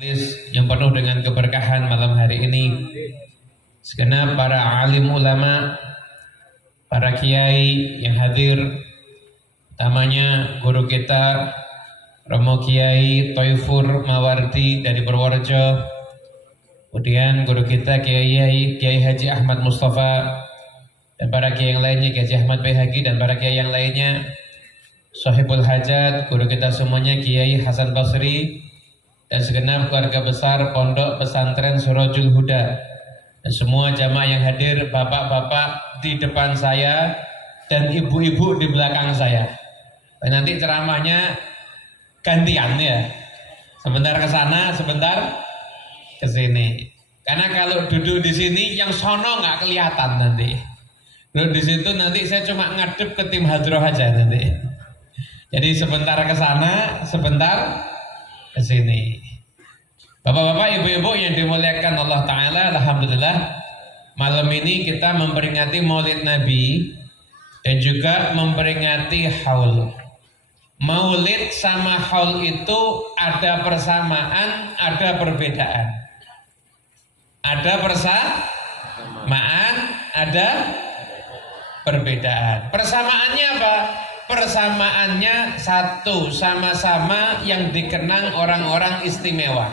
Yang penuh dengan keberkahan malam hari ini, segenap para alim ulama, para kiai yang hadir, utamanya guru kita Romo Kiai Toifur Mawardi dari Purworejo, kemudian guru kita Kiai Haji Ahmad Mustafa, dan para kiai yang lainnya, Kiai Haji Ahmad Behagi dan para kiai yang lainnya, Sohibul Hajat, guru kita semuanya Kiai Hasan Basri, dan segenap keluarga besar Pondok Pesantren Surojul Huda, dan semua jamaah yang hadir, bapak-bapak di depan saya dan ibu-ibu di belakang saya. Dan nanti ceramahnya gantian ya, sebentar ke sana, sebentar ke sini. Karena kalau duduk di sini yang sono nggak kelihatan nanti. Duduk di situ nanti saya cuma ngadep ke tim hadroh aja nanti. Jadi sebentar ke sana, sebentar ke sini. Bapak-bapak, ibu-ibu yang dimuliakan Allah Ta'ala, alhamdulillah malam ini kita memperingati Maulid Nabi dan juga memperingati Haul. Maulid sama Haul itu ada persamaan, ada perbedaan. Ada persamaan, ada perbedaan. Persamaannya apa? Persamaannya satu, sama-sama yang dikenang orang-orang istimewa.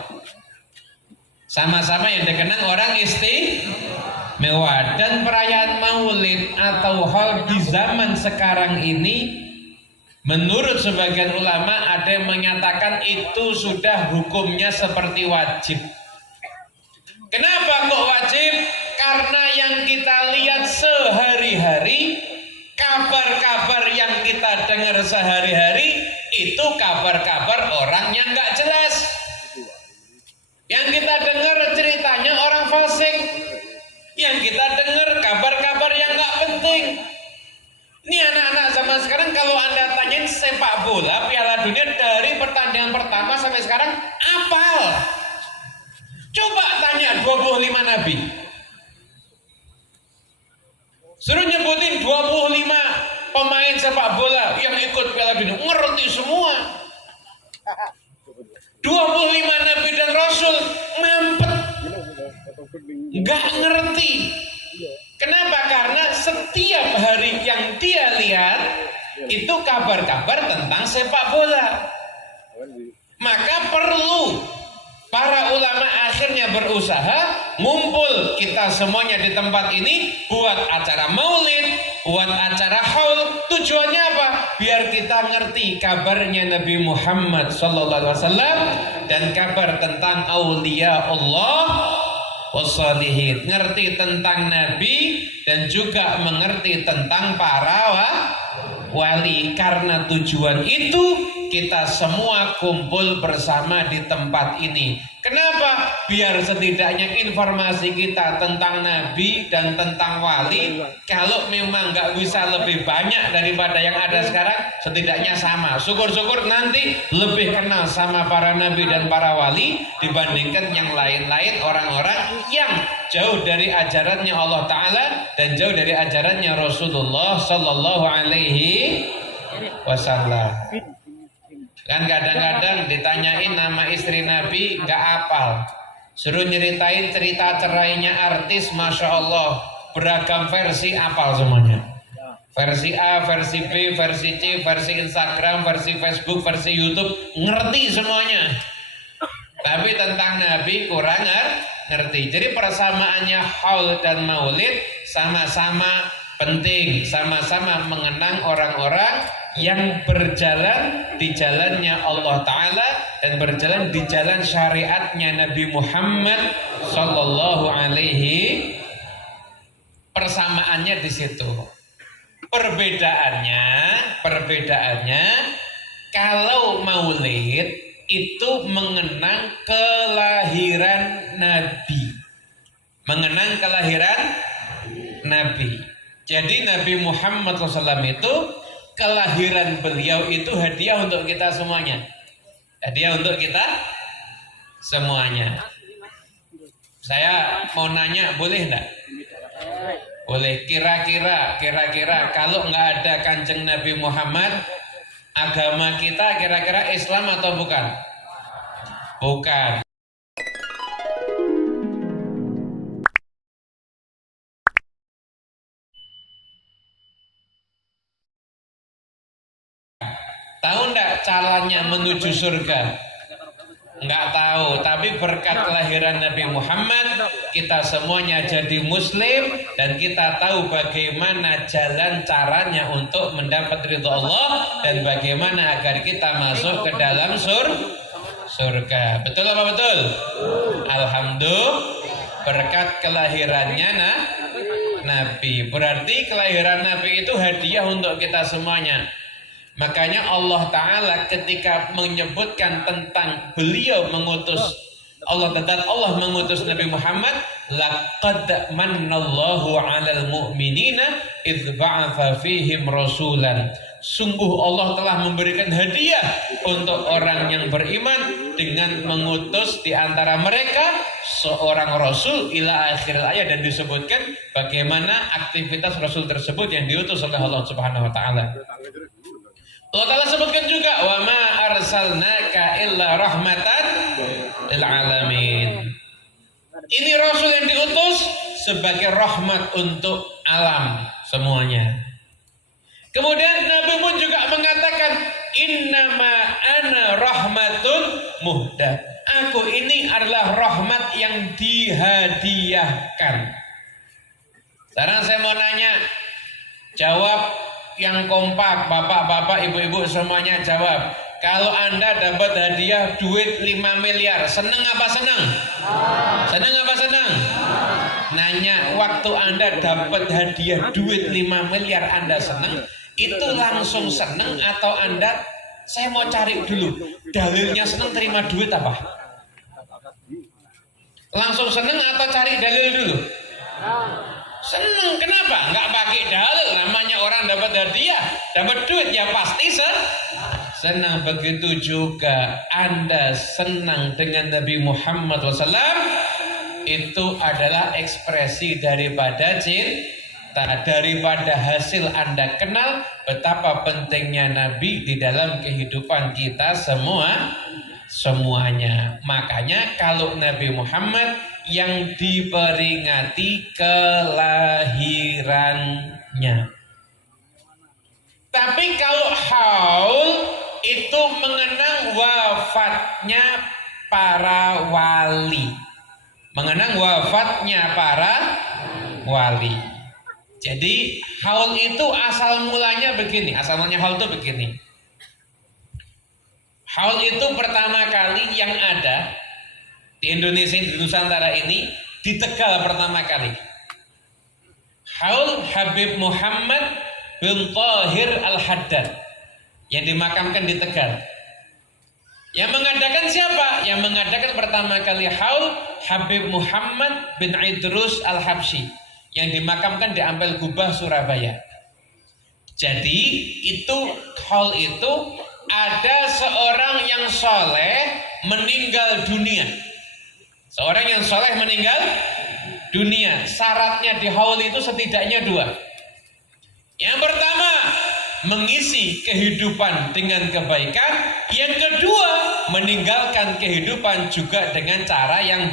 Sama-sama yang dikenang orang istimewa. Dan perayaan Maulid atau Haul di zaman sekarang ini, menurut sebagian ulama ada yang menyatakan itu sudah hukumnya seperti wajib. Kenapa kok wajib? Karena yang kita lihat sehari-hari, kabar-kabar yang kita dengar sehari-hari itu kabar-kabar orang yang nggak jelas. Yang kita dengar ceritanya orang fasik. Yang kita dengar kabar-kabar yang nggak penting. Ini anak-anak zaman sekarang kalau Anda tanyain sepak bola Piala Dunia dari pertandingan pertama sampai sekarang apal. Coba tanya 25 nabi. Suruh nyebutin 25 pemain sepak bola yang ikut Piala Dunia, ngerti semua. 25 nabi dan rasul mampet, nggak ngerti. Kenapa? Karena setiap hari yang dia lihat itu kabar-kabar tentang sepak bola. Maka perlu para ulama akhirnya berusaha ngumpul kita semuanya di tempat ini buat acara maulid, buat acara haul. Tujuannya apa? Biar kita ngerti kabarnya Nabi Muhammad SAW dan kabar tentang aulia Allah wassalihin. Ngerti tentang Nabi dan juga mengerti tentang para wali. Karena tujuan itu kita semua kumpul bersama di tempat ini. Kenapa? Biar setidaknya informasi kita tentang Nabi dan tentang wali, kalau memang nggak bisa lebih banyak daripada yang ada sekarang, setidaknya sama. Syukur-syukur nanti lebih kenal sama para Nabi dan para wali dibandingkan yang lain-lain, orang-orang yang jauh dari ajarannya Allah Ta'ala dan jauh dari ajarannya Rasulullah Sallallahu Alaihi Wasallam. Kan kadang-kadang ditanyain nama istri Nabi nggak hafal, suruh nyeritain cerita cerainya artis, masya Allah beragam versi, hafal semuanya. Versi A, versi B, versi C, versi Instagram, versi Facebook, versi YouTube, ngerti semuanya. Tapi tentang Nabi kurang ngerti. Jadi persamaannya haul dan maulid sama-sama penting, sama-sama mengenang orang-orang yang berjalan di jalannya Allah Ta'ala dan berjalan di jalan syariatnya Nabi Muhammad Sallallahu Alaihi. Persamaannya di situ. Perbedaannya kalau maulid itu mengenang kelahiran Nabi. Mengenang kelahiran Nabi. Jadi Nabi Muhammad SAW itu kelahiran beliau itu hadiah untuk kita semuanya. Hadiah untuk kita semuanya. Saya mau nanya, boleh enggak? Boleh. Kira-kira kalau nggak ada Kanjeng Nabi Muhammad, agama kita kira-kira Islam atau bukan? Bukan. nggak caranya menuju surga? Nggak tahu, tapi berkat kelahiran Nabi Muhammad kita semuanya jadi muslim dan kita tahu bagaimana jalan caranya untuk mendapat ridho Allah dan bagaimana agar kita masuk ke dalam surga. Betul apa betul? Alhamdulillah, berkat kelahirannya Nabi. Berarti kelahiran Nabi itu hadiah untuk kita semuanya. Makanya Allah Ta'ala ketika menyebutkan tentang beliau mengutus Allah mengutus Nabi Muhammad, laqad mannallahu 'alal mu'minina idz ba'atsa fihim rasulan. Sungguh Allah telah memberikan hadiah untuk orang yang beriman dengan mengutus di antara mereka seorang rasul ila akhir ayat, dan disebutkan bagaimana aktivitas rasul tersebut yang diutus oleh Allah Subhanahu wa taala. Allah Ta'ala sebutkan juga wa ma arsalnaka illa rahmatan lil alamin. Ini rasul yang diutus sebagai rahmat untuk alam semuanya. Kemudian Nabi pun juga mengatakan innama ana rahmatun muhdah. Aku ini adalah rahmat yang dihadiahkan. Sekarang saya mau nanya, jawab yang kompak, bapak-bapak, ibu-ibu semuanya jawab. Kalau Anda dapat hadiah duit 5 miliar, senang apa senang? Senang apa senang? Nanya, waktu Anda dapat hadiah duit 5 miliar Anda senang? Itu langsung senang atau Anda, saya mau cari dulu dalilnya senang terima duit apa? Langsung senang atau cari dalil dulu? Senang, kenapa? Nggak pakai dalil, namanya orang dapat hadiah, dapat duit ya pasti senang. Begitu juga Anda senang dengan Nabi Muhammad SAW, itu adalah ekspresi daripada cinta, daripada hasil Anda kenal betapa pentingnya Nabi di dalam kehidupan kita semuanya. Makanya kalau Nabi Muhammad yang diperingati kelahirannya. Tapi kalau haul itu mengenang wafatnya para wali. Mengenang wafatnya para wali. Jadi haul itu asal mulanya begini. Asal mulanya haul itu begini. Haul itu pertama kali yang ada di Indonesia, di Nusantara ini, di Tegal pertama kali. Haul Habib Muhammad bin Thahir Al-Haddad yang dimakamkan di Tegal. Yang mengadakan siapa? Yang mengadakan pertama kali haul Habib Muhammad bin Idrus Al-Habsyi yang dimakamkan di Ampel Gubah, Surabaya. Jadi itu haul itu ada seorang yang soleh meninggal dunia. Seorang yang soleh meninggal dunia. Syaratnya di haul itu setidaknya 2. Yang pertama, mengisi kehidupan dengan kebaikan. Yang kedua, meninggalkan kehidupan juga dengan cara yang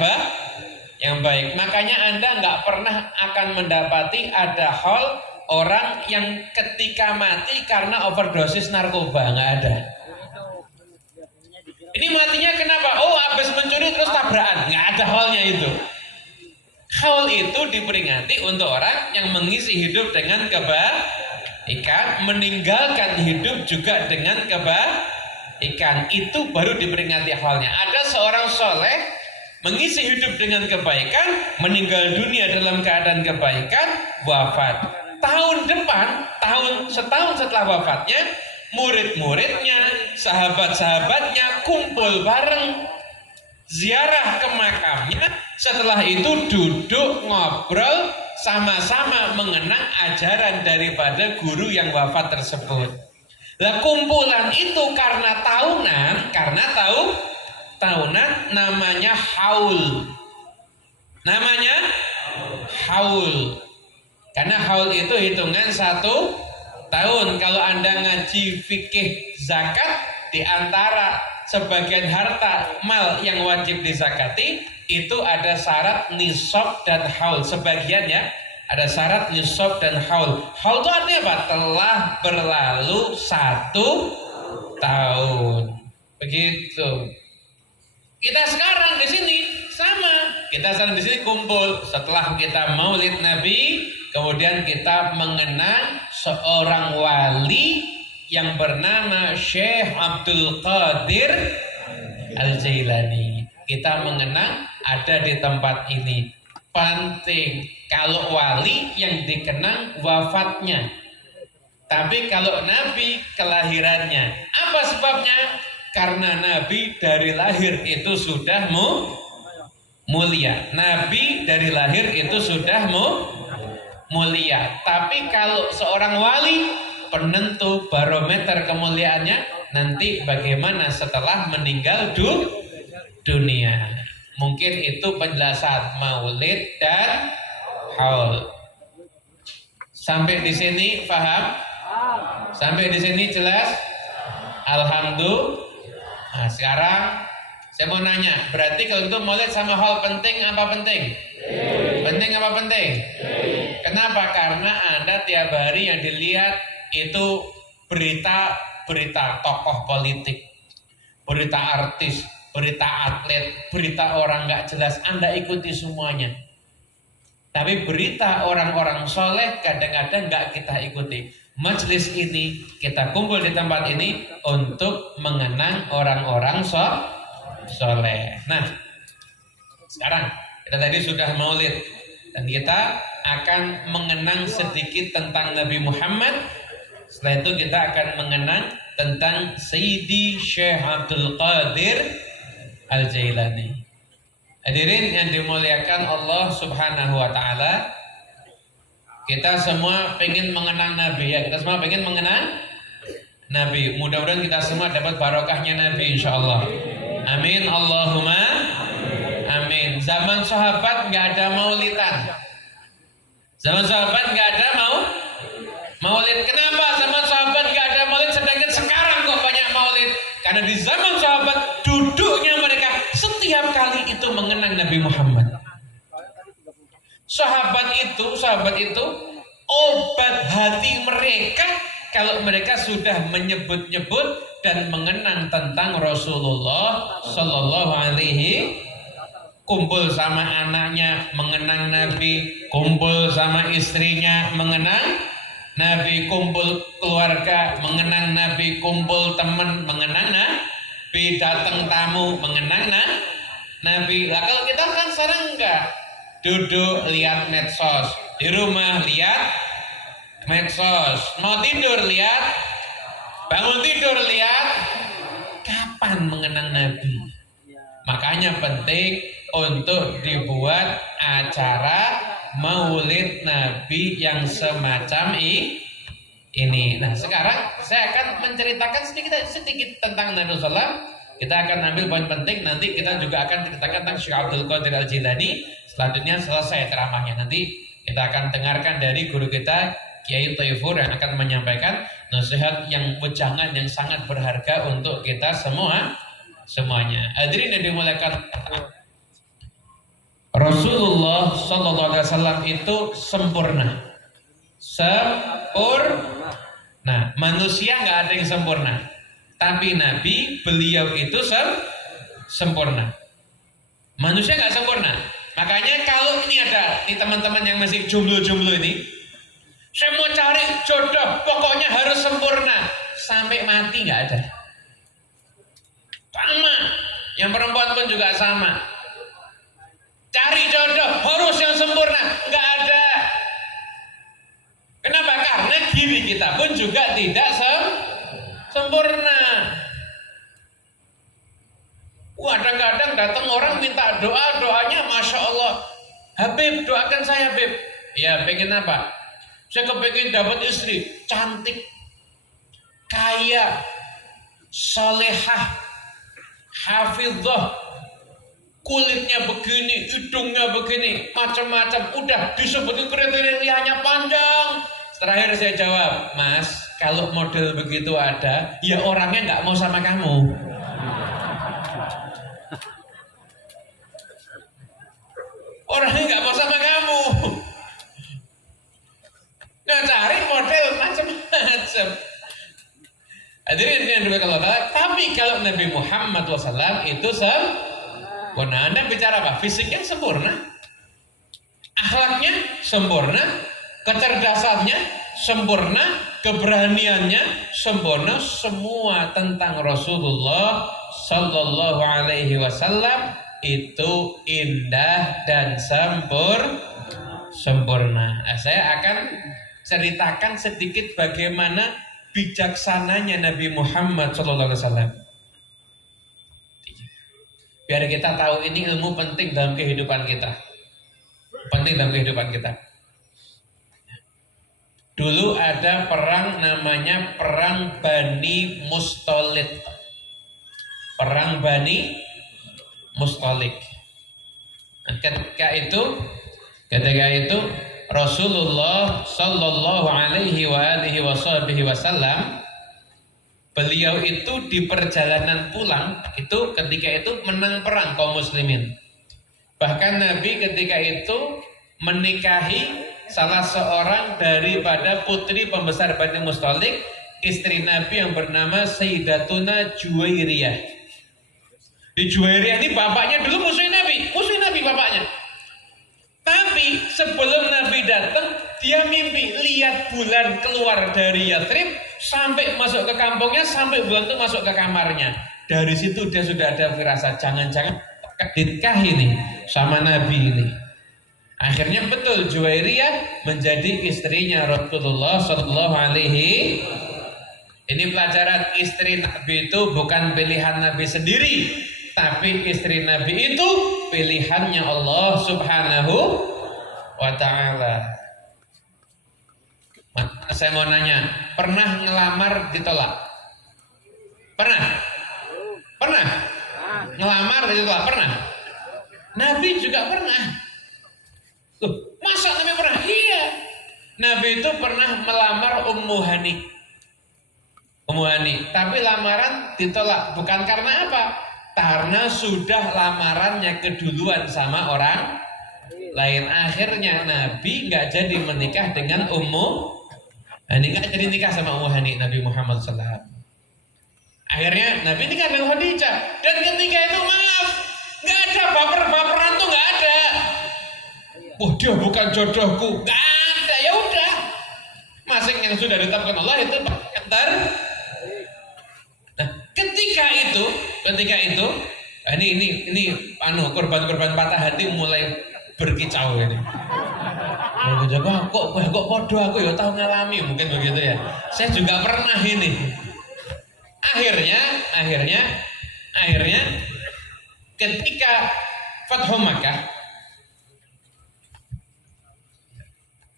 baik. Makanya Anda nggak pernah akan mendapati ada haul orang yang ketika mati karena overdosis narkoba, nggak ada. Ini matinya kenapa? Oh, habis mencuri terus tabrakan. Nggak ada haulnya itu. Haul itu diperingati untuk orang yang mengisi hidup dengan kebaikan, meninggalkan hidup juga dengan kebaikan. Itu baru diperingati haulnya. Ada seorang soleh mengisi hidup dengan kebaikan, meninggal dunia dalam keadaan kebaikan, wafat. Tahun depan, setahun setelah wafatnya, murid-muridnya, sahabat-sahabatnya kumpul bareng, ziarah ke makamnya. Setelah itu duduk ngobrol, sama-sama mengenang ajaran daripada guru yang wafat tersebut. Lah kumpulan itu karena tahunan namanya haul. Namanya haul. Karena haul itu hitungan 1 tahun. Kalau Anda ngaji fikih zakat, di antara sebagian harta mal yang wajib dizakati itu ada syarat nisab dan haul. Sebagian ya, ada syarat nisab dan haul. Haul itu artinya apa? Telah berlalu 1 tahun. Begitu. Kita sekarang di sini sama. Kita sekarang di sini kumpul setelah kita Maulid Nabi, kemudian kita mengenang seorang wali yang bernama Syekh Abdul Qadir Al-Jailani. Kita mengenang ada di tempat ini. Penting kalau wali yang dikenang wafatnya. Tapi kalau Nabi kelahirannya. Apa sebabnya? Karena Nabi dari lahir itu sudah mulia. Nabi dari lahir itu sudah mulia. Tapi kalau seorang wali, penentu barometer kemuliaannya nanti bagaimana setelah meninggal dunia. Mungkin itu penjelasan Maulid dan Haul. Sampai di sini paham? Sampai di sini jelas? Alhamdulillah. Nah, sekarang saya mau nanya, berarti kalau itu Maulid sama Haul penting apa penting? Penting apa penting? Kenapa? Karena Anda tiap hari yang dilihat itu berita tokoh politik, berita artis, berita atlet, berita orang nggak jelas. Anda ikuti semuanya. Tapi berita orang-orang soleh kadang-kadang nggak kita ikuti. Majelis ini kita kumpul di tempat ini untuk mengenang orang-orang soleh. Nah, sekarang kita tadi sudah Maulid dan kita akan mengenang sedikit tentang Nabi Muhammad. Setelah itu kita akan mengenang tentang Sayyidi Syekh Abdul Qadir Al-Jailani. Hadirin yang dimuliakan Allah Subhanahu wa taala, kita semua pengen mengenang Nabi ya. Kita semua pengen mengenang Nabi. Mudah-mudahan kita semua dapat barokahnya Nabi insyaallah. Amin Allahumma amin. Zaman sahabat nggak ada maulidan. Zaman sahabat nggak ada maulid. Kenapa zaman sahabat nggak ada maulid sedangkan sekarang kok banyak maulid? Karena di zaman sahabat duduknya mereka setiap kali itu mengenang Nabi Muhammad. Sahabat itu obat hati mereka kalau mereka sudah menyebut-nyebut dan mengenang tentang Rasulullah Sallallahu Alaihi. Kumpul sama anaknya mengenang Nabi, kumpul sama istrinya mengenang Nabi, kumpul keluarga mengenang Nabi, kumpul teman mengenang Nabi, datang tamu mengenang Nabi. Lah kalau kita kan sekarang enggak, duduk lihat medsos, di rumah lihat medsos, mau tidur lihat, bangun tidur lihat. Kapan mengenang Nabi? Makanya penting untuk dibuat acara Maulid Nabi yang semacam ini. Nah, sekarang saya akan menceritakan sedikit tentang Nabi SAW. Kita akan ambil poin penting. Nanti kita juga akan ceritakan tentang Syekh Abdul Qadir Al-Jilani. Selanjutnya selesai ceramahnya. Nanti kita akan dengarkan dari guru kita Kiai Thaifur yang akan menyampaikan nasihat yang wejangan yang sangat berharga untuk kita semuanya. Hadirin yang dimuliakan, Rasulullah Sallallahu Alaihi Wasallam itu sempurna. Manusia nggak ada yang sempurna, tapi Nabi beliau itu sempurna. Manusia nggak sempurna. Makanya kalau ini ada teman-teman yang masih jomblo ini, saya mau cari jodoh, pokoknya harus sempurna sampai mati nggak ada. Sama, yang perempuan pun juga sama. Cari jodoh harus yang sempurna, nggak ada. Kenapa? Karena diri kita pun juga tidak sempurna. Kadang-kadang datang orang minta doanya, masya Allah. Habib, doakan saya Habib. Ya, pengen apa? Saya kepengen dapat istri cantik, kaya, solehah, hafizah, kulitnya begini, hidungnya begini, macam-macam. Udah disebutin kriterianya panjang. Terakhir saya jawab, Mas, kalau model begitu ada, ya orangnya nggak mau sama kamu. Orangnya nggak mau sama kamu. Nah, cari model macam-macam. Hadirin yang Allah Ta'ala. Tapi kalau Nabi Muhammad SAW itu sempurna. Anda bicara apa? Fisiknya sempurna, akhlaknya sempurna, kecerdasannya sempurna, keberaniannya sempurna, semua tentang Rasulullah Sallallahu Alaihi Wasallam itu indah dan sempurna. Nah, saya akan ceritakan sedikit bagaimana bijaksananya Nabi Muhammad Sallallahu Alaihi Wasallam. Biar kita tahu ini ilmu penting dalam kehidupan kita. Penting dalam kehidupan kita. Dulu ada perang namanya Perang Bani Mustalik. Perang Bani Mustalik. Nah, ketika itu Rasulullah Sallallahu Alaihi Wasallam beliau itu di perjalanan pulang itu ketika itu menang perang kaum muslimin. Bahkan Nabi ketika itu menikahi salah seorang daripada putri pembesar Bani Mustalik, istri Nabi yang bernama Sayyidatuna Juwairiyah. Di Juwairiyah ini bapaknya dulu musuh Nabi bapaknya. Tapi sebelum Nabi datang, dia mimpi lihat bulan keluar dari Yathrib sampai masuk ke kampungnya, sampai bulan itu masuk ke kamarnya. Dari situ dia sudah ada firasat, jangan-jangan dinikahi nih sama Nabi ini. Akhirnya betul Juwairiyah menjadi istrinya Rasulullah Sallallahu Alaihi. Ini pelajaran, istri Nabi itu bukan pilihan Nabi sendiri, tapi istri Nabi itu pilihannya Allah Subhanahu wa Ta'ala. Saya mau nanya, pernah ngelamar ditolak? Pernah? Ngelamar ditolak? Pernah? Nabi juga pernah. Loh, masa Nabi pernah? Iya. Nabi itu pernah melamar Ummu Hani. Tapi lamaran ditolak. Bukan karena apa? Karena sudah lamarannya keduluan sama orang lain. Akhirnya Nabi nggak jadi menikah dengan Ummu Hani, nggak jadi nikah sama Ummu Hani Nabi Muhammad SAW. Akhirnya Nabi nikah dengan Khadijah. Dan ketika itu maaf, nggak ada baper-baperan tuh, nggak ada. Oh, dia bukan jodohku, nggak ada. Ya udah, masing yang sudah ditetapkan Allah itu ntar. Nah, ketika itu, ini korban-korban patah hati mulai berkicau ini. Kok podo aku ya tahu ngalami, mungkin begitu ya. Saya juga pernah ini. Akhirnya ketika Fathu Makkah,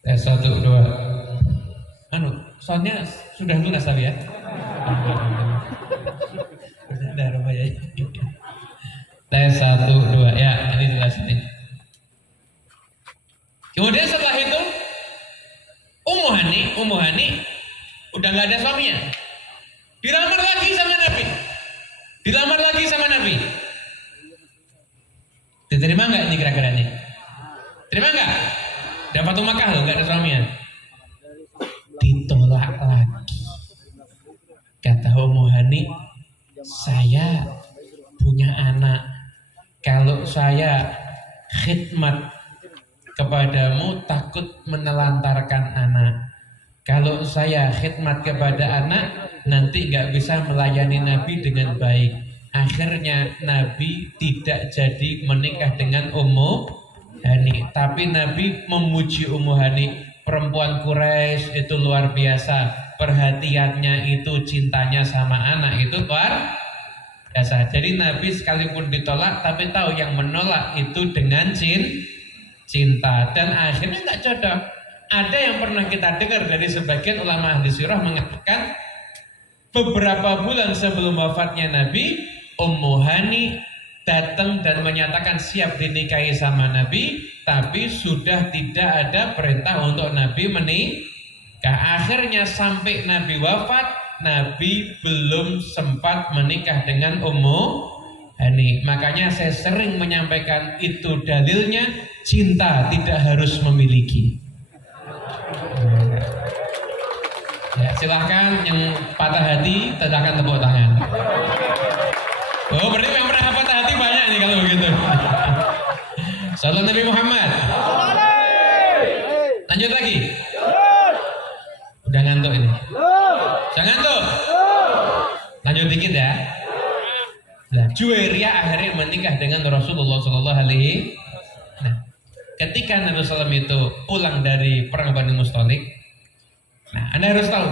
1, 2. Soalnya sudah lunas tapi ya. Ada rupanya. 1, 2 ya, ini jelas ini. Kemudian setelah itu Ummu Hani udah nggak ada suaminya. Dilamar lagi sama Nabi. Diterima nggak ini kira-kira nih? Terima nggak? Dapat Fathu Makkah loh, nggak ada suaminya. Ditolak lagi. Kata Ummu Hani, saya punya anak. Kalau saya khidmat kepadamu takut menelantarkan anak. Kalau saya khidmat kepada anak, nanti nggak bisa melayani Nabi dengan baik. Akhirnya Nabi tidak jadi menikah dengan Ummu Hani. Tapi Nabi memuji Ummu Hani. Perempuan Quraisy itu luar biasa. Perhatiannya itu, cintanya sama anak itu luar biasa. Jadi Nabi sekalipun ditolak, tapi tahu yang menolak itu dengan cinta. Dan akhirnya nggak cocok. Ada yang pernah kita dengar dari sebagian ulama ahli sirah mengatakan beberapa bulan sebelum wafatnya Nabi, Ummu Hani datang dan menyatakan siap dinikahi sama Nabi, tapi sudah tidak ada perintah untuk Nabi menikah. Akhirnya sampai Nabi wafat, Nabi belum sempat menikah dengan Ummu Hani. Makanya saya sering menyampaikan itu dalilnya, cinta tidak harus memiliki. Ya, Silahkan yang patah hati tendangkan tepuk tangan. Oh, berarti yang pernah patah hati banyak nih kalau begitu. Salam Nabi Muhammad. Lanjut lagi. Udah ngantuk ini. Jangan ngantuk. Lanjut dikit ya. Nah, Juwairiyah akhirnya menikah dengan Rasulullah Sallallahu Alaihi. Nah, ketika Nabi SAW itu pulang dari perang Bani Mustalik, nah, Anda harus tahu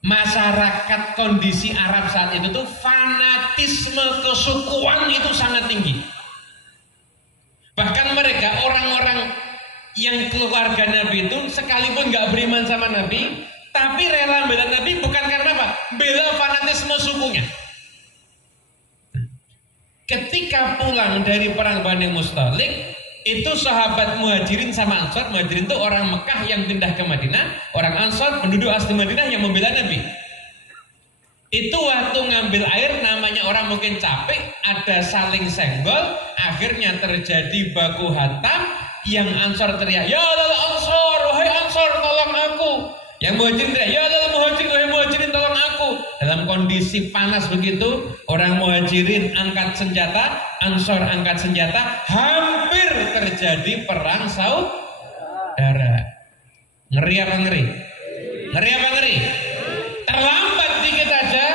masyarakat kondisi Arab saat itu tuh fanatisme kesukuan itu sangat tinggi. Bahkan mereka orang-orang yang keluarga Nabi itu sekalipun nggak beriman sama Nabi, tapi rela bela Nabi bukan karena apa? Bela fanatisme sukunya. Ketika pulang dari perang Bani Mustalik, itu sahabat Muhajirin sama Ansor. Muhajirin itu orang Mekah yang pindah ke Madinah, orang Ansor penduduk asli Madinah yang membela Nabi. Itu waktu ngambil air, namanya orang mungkin capek, ada saling senggol, akhirnya terjadi baku hantam. Yang Ansor teriak, "Ya Allah Ansor, wahai Ansor, tolong aku." Yang Muhajirin teriak, "Ya Allah Muhajirin, wahai Muhajirin, tolong aku." Dalam kondisi panas begitu, orang Muhajirin angkat senjata, Ansor angkat senjata, hampir terjadi perang saudara. Ngeri apa ngeri? Ngeri apa ngeri? Terlambat dikit aja,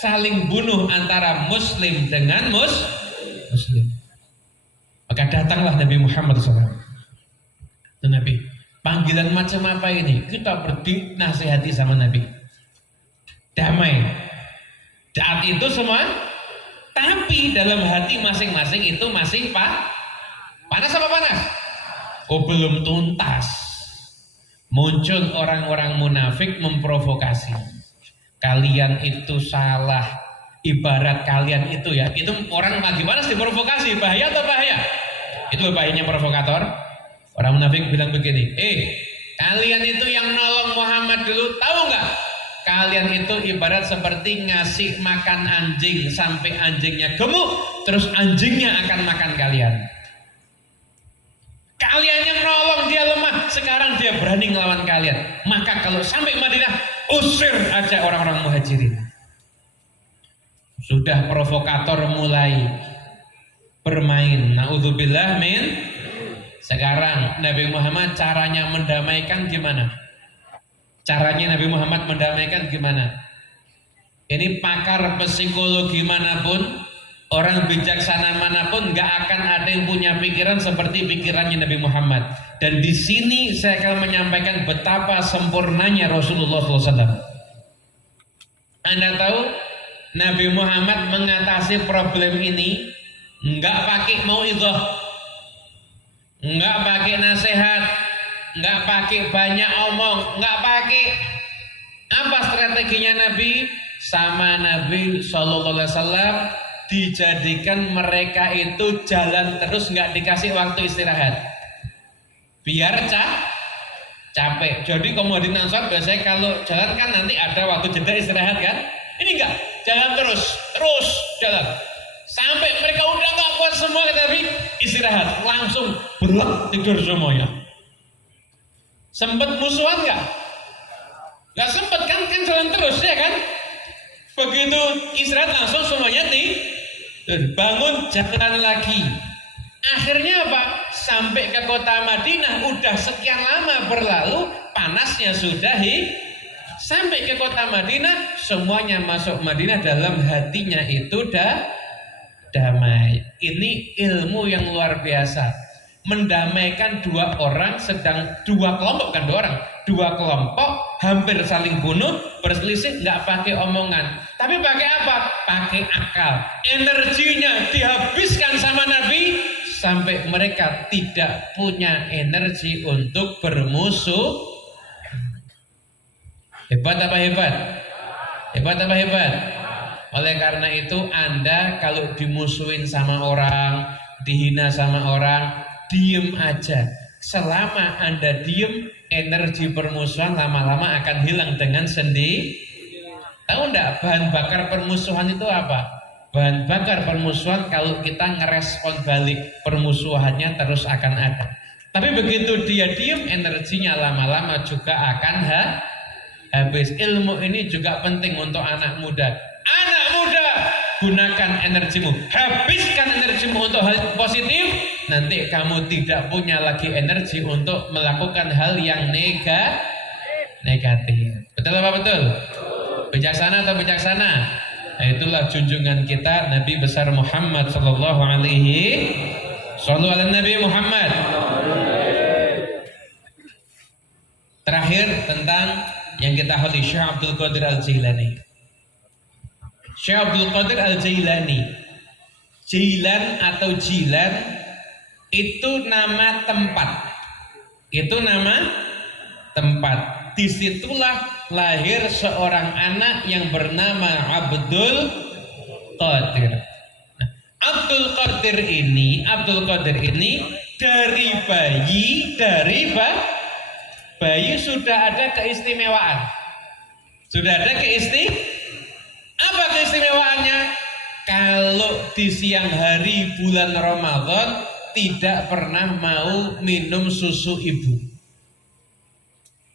saling bunuh antara Muslim dengan Muslim. Maka datanglah Nabi Muhammad SAW. Nabi, panggilan macam apa ini? Kita pergi nasihati sama Nabi. Damai. Saat itu semua, tapi dalam hati masing-masing itu masih panas apa panas? Oh, belum tuntas. Muncul orang-orang munafik memprovokasi. Kalian itu salah. Ibarat kalian itu ya, itu orang lagi panas diprovokasi, bahaya atau bahaya? Itu bahayanya provokator. Orang munafik bilang begini, kalian itu yang nolong Muhammad dulu, tahu nggak? Kalian itu ibarat seperti ngasih makan anjing sampai anjingnya gemuk, terus anjingnya akan makan kalian. Kalian yang nolong dia lemah, sekarang dia berani ngelawan kalian. Maka kalau sampai Madinah, usir aja orang-orang Muhajirin. Sudah provokator mulai bermain. Naudzubillah min. Sekarang Nabi Muhammad caranya mendamaikan gimana? Caranya Nabi Muhammad mendamaikan gimana? Ini pakar psikologi manapun, orang bijaksana manapun gak akan ada yang punya pikiran seperti pikirannya Nabi Muhammad. Dan di sini saya akan menyampaikan betapa sempurnanya Rasulullah SAW. Anda tahu Nabi Muhammad mengatasi problem ini nggak pakai mauidhah, nggak pakai nasihat, nggak pakai banyak omong, nggak pakai apa strateginya Nabi. Sama Nabi SAW dijadikan mereka itu jalan terus, nggak dikasih waktu istirahat biar capek. Jadi kemudian Ansor biasanya kalau jalan kan nanti ada waktu jeda istirahat kan, ini enggak, jalan terus jalan sampai mereka udah nggak kuat semua, tapi istirahat langsung belak tidur semuanya. Sempet musuhan nggak sempet kan jalan terus ya kan. Begitu istirahat langsung semuanya bangun jalan lagi. Akhirnya apa? Sampai ke kota Madinah, udah sekian lama berlalu, panasnya sudah sampai ke kota Madinah, semuanya masuk Madinah dalam hatinya itu damai. Ini ilmu yang luar biasa. Mendamaikan dua orang, sedang dua kelompok, kan dua kelompok hampir saling bunuh, berselisih, nggak pakai omongan, tapi pakai apa? Pakai akal. Energinya dihabiskan sama Nabi sampai mereka tidak punya energi untuk bermusuh. Hebat apa hebat? Hebat apa hebat? Oleh karena itu Anda kalau dimusuhin sama orang, dihina sama orang, diem aja. Selama Anda diem, energi permusuhan lama-lama akan hilang dengan sendiri. Tahu enggak bahan bakar permusuhan itu apa? Bahan bakar permusuhan kalau kita ngerespon balik permusuhannya terus akan ada. Tapi begitu dia diem, energinya lama-lama juga akan Habis ilmu ini juga penting untuk anak muda. Anak muda, gunakan energimu, habiskan energimu untuk hal positif. Nanti kamu tidak punya lagi energi untuk melakukan hal yang negatif. Betul apa betul? Bijaksana atau bijaksana? Nah, itulah junjungan kita Nabi besar Muhammad sallallahu alaihi wasallam. Nabi Muhammad. Terakhir tentang yang kita hafal Syekh Abdul Qadir Al-Jailani. Syekh Abdul Qadir Al-Jailani, Jailan atau Jilan itu nama tempat. Itu nama tempat. Disitulah lahir seorang anak yang bernama Abdul Qadir. Nah, Abdul Qadir ini dari bayi sudah ada keistimewaan. Apa keistimewaannya? Kalau di siang hari bulan Ramadan tidak pernah mau minum susu ibu.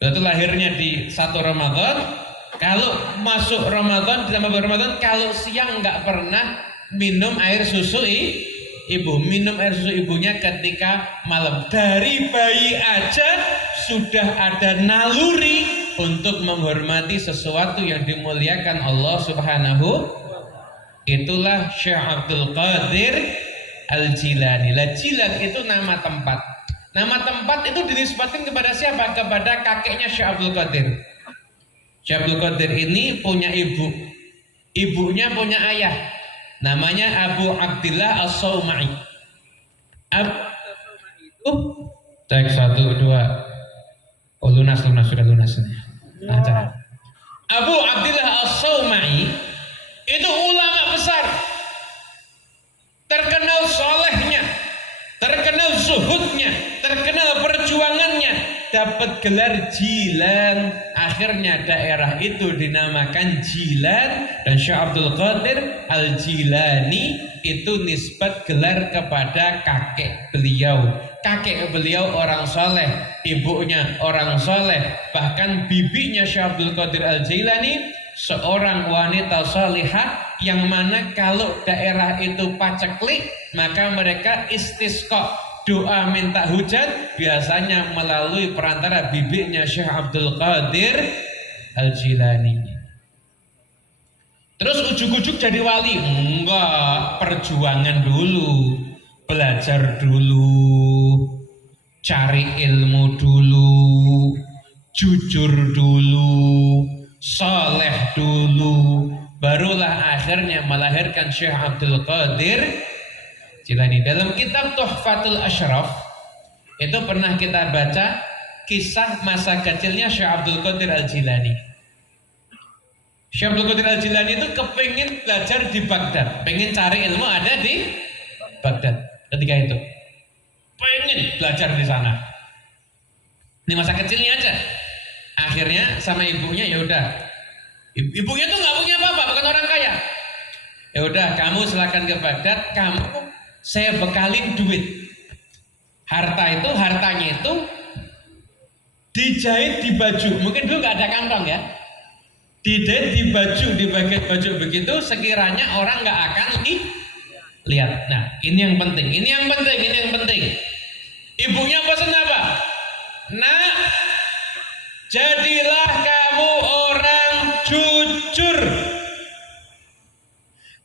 Itu lahirnya di 1 Ramadan. Kalau masuk Ramadan, ditambah Ramadan, kalau siang nggak pernah minum air susu ibu. Minum air susu ibunya ketika malam. Dari bayi aja sudah ada naluri untuk menghormati sesuatu yang dimuliakan Allah Subhanahu. Itulah Syekh Abdul Qadir Al-Jilani. Jilan itu nama tempat. Nama tempat itu dinisbatkan kepada siapa? Kepada kakeknya Syekh Abdul Qadir. Syekh Abdul Qadir ini punya ibu. Ibunya punya ayah. Namanya Abu Abdillah As-Sauma'i. Cek 1, 2. Oh lunas sudah lunas. Acara. Abu Abdillah As-Sauma'i itu ulama besar, terkenal solehnya, terkenal zuhudnya, terkenal perjuangannya, dapat gelar Jilan. Akhirnya daerah itu dinamakan Jilan, dan Syekh Abdul Qadir Al-Jilani itu nisbat gelar kepada kakek beliau. Kakek beliau orang soleh, ibunya orang soleh, bahkan bibinya Syekh Abdul Qadir Al-Jilani seorang wanita salihah yang mana kalau daerah itu paceklik maka mereka istisqa, doa minta hujan biasanya melalui perantara bibinya Syekh Abdul Qadir Al-Jilani. Terus ujuk-ujuk jadi wali? Enggak, perjuangan dulu, belajar dulu, cari ilmu dulu, jujur dulu, soleh dulu, barulah akhirnya melahirkan Syekh Abdul Qadir Jilani. Dalam kitab Tuhfatul Ashraf itu pernah kita baca kisah masa kecilnya Syekh Abdul Qadir Al-Jilani. Syekh Abdul Qadir Al-Jilani itu kepingin belajar di Baghdad, pengen cari ilmu ada di Baghdad. Ketika itu pengen belajar di sana. Ini masa kecilnya aja. Akhirnya sama ibunya, ya udah. Ibunya tuh nggak punya apa-apa, bukan orang kaya. Ya udah, kamu silakan ke Baghdad, saya bekalin duit. Hartanya itu dijahit di baju. Mungkin dulu nggak ada kantong ya. Dijahit di baju, di bagian baju begitu, sekiranya orang nggak akan lihat. Nah, ini yang penting. Ibunya pesan apa? Nak, jadilah kamu orang jujur.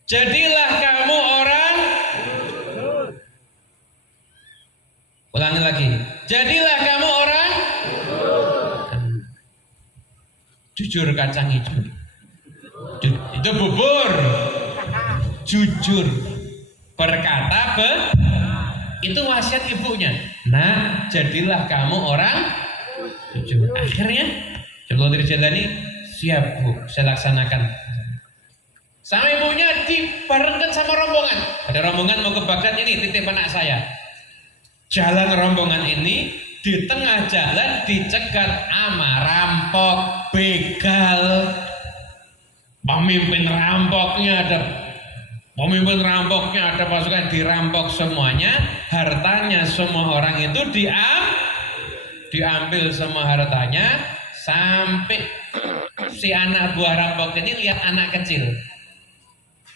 Jadilah kamu orang, ulangi lagi. Jadilah kamu orang jujur kacang hijau. Itu bubur. Jujur. Berkata itu wasiat ibunya. Nah, jadilah kamu orang jujur. Akhirnya Syekh Abdul Qadir Jilani, siap Bu, saya laksanakan. Sama ibunya dibarengkan sama rombongan. Ada rombongan mau ke Baghdad, ini titip anak saya. Jalan rombongan ini, di tengah jalan dicegat ama rampok, begal. Pemimpin rampoknya ada pasukan, dirampok semuanya, hartanya semua orang itu diambil semua hartanya, sampai si anak buah rampok ini lihat anak kecil.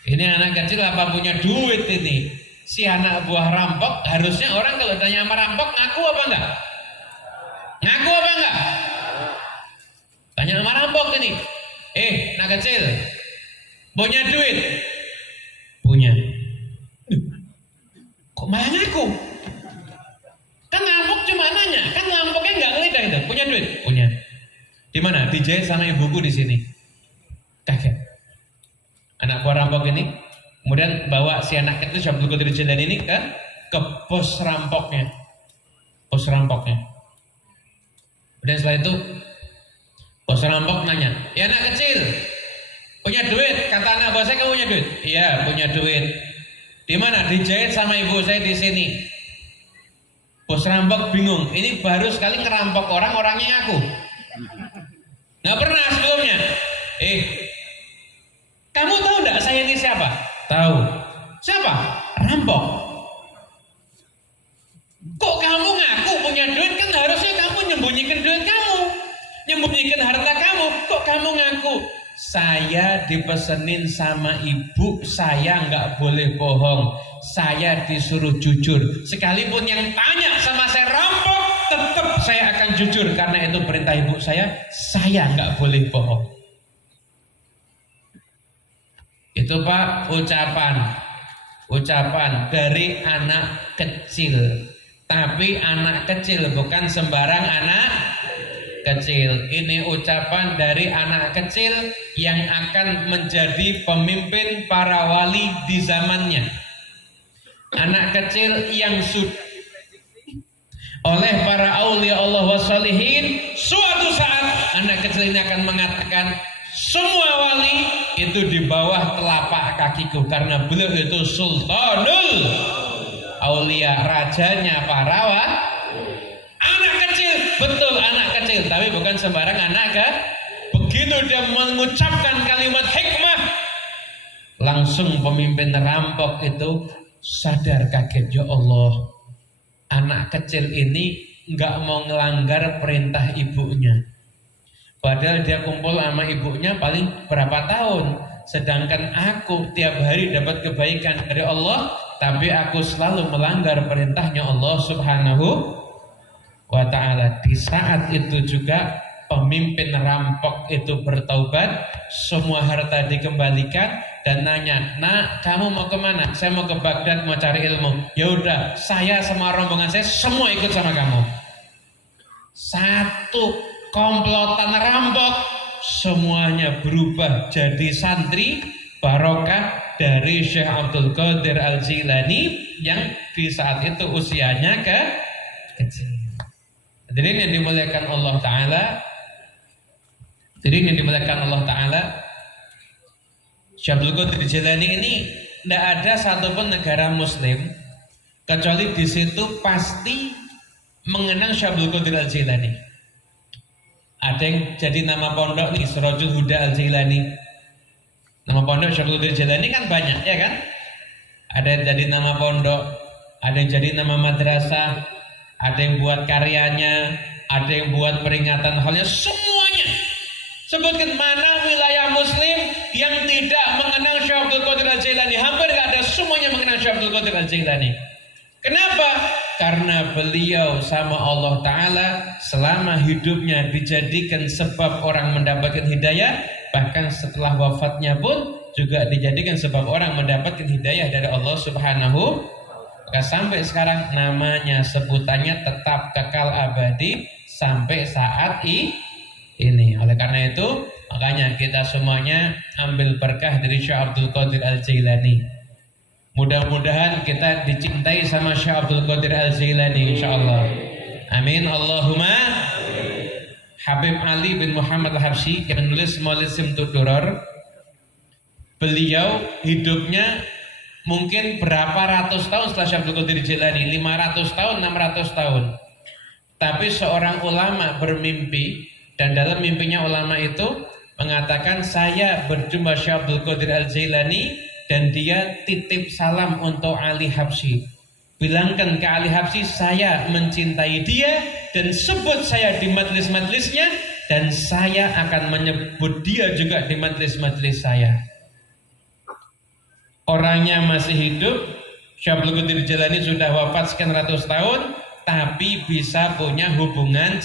Ini anak kecil apa punya duit ini? Si anak buah rampok, harusnya orang kalau tanya sama rampok ngaku apa enggak? Ngaku apa enggak? Tanya sama rampok ini. Anak kecil, punya duit? Punya. Kok malah ngaku? Kan rampok cuma nanya, kan rampoknya enggak ngelidah itu. Punya duit? Punya. Di mana? Dijahit sama ibuku di sini. Kaget. Anak buah rampok ini kemudian bawa si anak itu Syekh Abdul Qadir Jilani ini ke pos rampoknya. Pos rampoknya. Kemudian setelah itu pos rampok nanya, "Ya anak kecil, punya duit?" Kata anak buah saya, "Kamu punya duit?" "Iya, punya duit." "Di mana?" "Dijahit sama ibu saya di sini." Bos rampok bingung, ini baru sekali ngerampok orang, orangnya ngaku. Nggak pernah sebelumnya. Kamu tahu nggak saya ini siapa? Tahu. Siapa? Rampok. Kok kamu ngaku punya duit? Kan harusnya kamu nyembunyikan duit kamu, nyembunyikan harta kamu. Kok kamu ngaku? Saya dipesenin sama ibu, saya nggak boleh bohong. Saya disuruh jujur. Sekalipun yang tanya sama saya rampok, tetap saya akan jujur karena itu perintah ibu saya nggak boleh bohong. Itu Pak ucapan dari anak kecil. Tapi anak kecil bukan sembarang anak kecil. Ini ucapan dari anak kecil yang akan menjadi pemimpin para wali di zamannya. Anak kecil yang sudah oleh para aulia Allah wassalihin, suatu saat anak kecil ini akan mengatakan, semua wali itu di bawah telapak kakiku karena beliau itu sultanul aulia, rajanya para wali. Anak kecil, betul anak kecil, tapi bukan sembarang anak kan? Begitu dia mengucapkan kalimat hikmah, langsung pemimpin rampok itu sadar kaget, ya Allah, anak kecil ini nggak mau ngelanggar perintah ibunya. Padahal dia kumpul sama ibunya paling berapa tahun, sedangkan aku tiap hari dapat kebaikan dari Allah, tapi aku selalu melanggar perintahnya Allah Subhanahu wa ta'ala. Di saat itu juga pemimpin rampok itu bertaubat, semua harta dikembalikan dan nanya, "Nak, kamu mau kemana?" "Saya mau ke Baghdad, mau cari ilmu." "Ya udah, saya sama rombongan saya semua ikut sama kamu." Satu komplotan rampok semuanya berubah jadi santri barokah dari Syekh Abdul Qadir Al-Jilani yang di saat itu usianya kecil. Hadirin yang dimuliakan Allah Ta'ala, Syekh Abdul Qadir Jilani ini tidak ada satupun negara muslim kecuali di situ pasti mengenang Syekh Abdul Qadir Al-Jilani. Ada yang jadi nama pondok nih, Sirajul Huda Al-Jilani. Nama pondok Syekh Abdul Qadir Jilani kan banyak ya kan? Ada yang jadi nama pondok, ada yang jadi nama madrasah, ada yang buat karyanya, ada yang buat peringatan halnya, semuanya. Sebutkan mana wilayah muslim yang tidak mengenang Syekh Abdul Qadir Al-Jilani. Hampir gak ada, semuanya mengenang Syekh Abdul Qadir Al-Jilani. Kenapa? Karena beliau sama Allah Ta'ala selama hidupnya dijadikan sebab orang mendapatkan hidayah, bahkan setelah wafatnya pun juga dijadikan sebab orang mendapatkan hidayah dari Allah Subhanahu. Maka sampai sekarang namanya, sebutannya tetap kekal abadi sampai saat ini. Oleh karena itu, makanya kita semuanya ambil berkah dari Syekh Abdul Qadir Al-Jilani. Mudah-mudahan kita dicintai sama Syekh Abdul Qadir Al-Jilani insyaallah. Amin Allahumma. Habib Ali bin Muhammad Al-Habsyi yang menulis Maulid Simtud Duror, beliau hidupnya mungkin berapa ratus tahun setelah Syekh Abdul Qadir Jilani, 500 tahun, 600 tahun. Tapi seorang ulama bermimpi, dan dalam mimpinya ulama itu mengatakan, saya berjumpa Syekh Abdul Qadir Al-Jilani dan dia titip salam untuk Ali Habsyi. Bilangkan ke Ali Habsyi saya mencintai dia dan sebut saya di majlis-majlisnya dan saya akan menyebut dia juga di majelis-majelis saya. Orangnya masih hidup, Syekh Abdul Qadir Jailani sudah wafat sekian ratus tahun, tapi bisa punya hubungan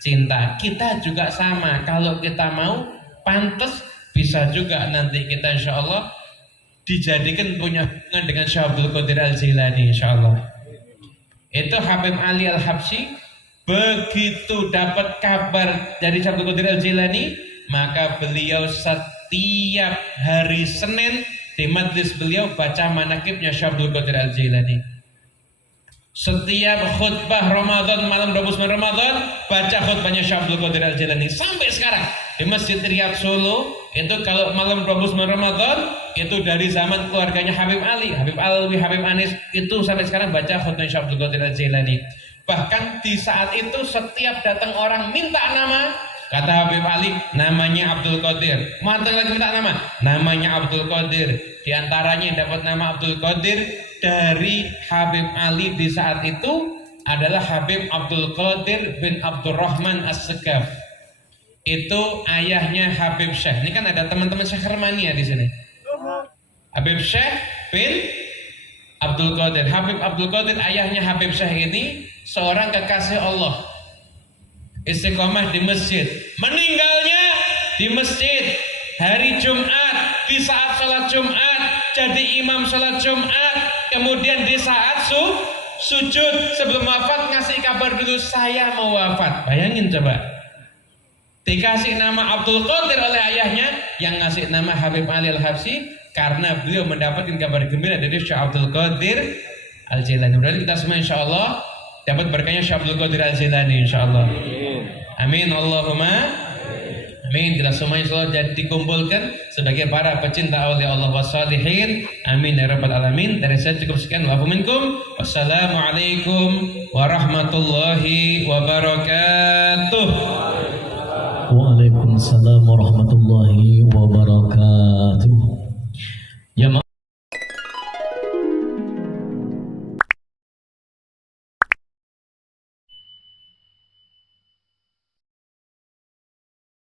cinta. Kita juga sama, kalau kita mau pantas bisa juga nanti kita insya Allah dijadikan punya hubungan dengan Syekh Abdul Qadir Al-Jailani insya Allah. Itu Habib Ali Al-Habsyi begitu dapat kabar dari Syekh Abdul Qadir Al-Jailani, maka beliau setiap hari Senin di majlis beliau baca manaqibnya Syekh Abdul Qadir Al-Jailani. Setiap khutbah Ramadan, malam 29 Ramadan, baca khutbahnya Syekh Abdul Qadir Al-Jailani. Sampai sekarang di Masjid Riyadh Solo, itu kalau malam 29 Ramadan, itu dari zaman keluarganya Habib Ali, Habib Alwi, Habib Anis, itu sampai sekarang baca khutbah Syekh Abdul Qadir Al-Jailani. Bahkan di saat itu setiap datang orang minta nama, kata Habib Ali, namanya Abdul Qadir. Mantan lagi minta nama, namanya Abdul Qadir. Di antaranya yang dapat nama Abdul Qadir dari Habib Ali di saat itu adalah Habib Abdul Qadir bin Abdurrahman As-Segaf. Itu ayahnya Habib Syekh. Ini kan ada teman-teman Syekh Hermania di sini. Habib Syekh bin Abdul Qadir. Habib Abdul Qadir ayahnya Habib Syekh ini seorang kekasih Allah. Istiqomah di masjid. Meninggalnya di masjid hari Jumat, di saat sholat Jumat, jadi imam sholat Jumat. Kemudian di saat sujud sebelum wafat ngasih kabar dulu, saya mau wafat. Bayangin coba, dikasih nama Abdul Qadir oleh ayahnya, yang ngasih nama Habib Ali Al-Habsyi karena beliau mendapatkan kabar gembira dari Syekh Abdul Qadir Al-Jailani. Mudah-mudahan kita semua insya Allah dapat berkahnya Syekh Abdul Qadir Al-Jailani insya Allah. Amin Allahumma amin. Kita semua insya Allah jadi dikumpulkan sebagai para pecinta awliya Allah wassalihin. Amin ya rabbal alamin. Dari saya cukup sekian. Wassalamualaikum warahmatullahi wabarakatuh. Waalaikumsalam warahmatullahi wabarakatuh. Ya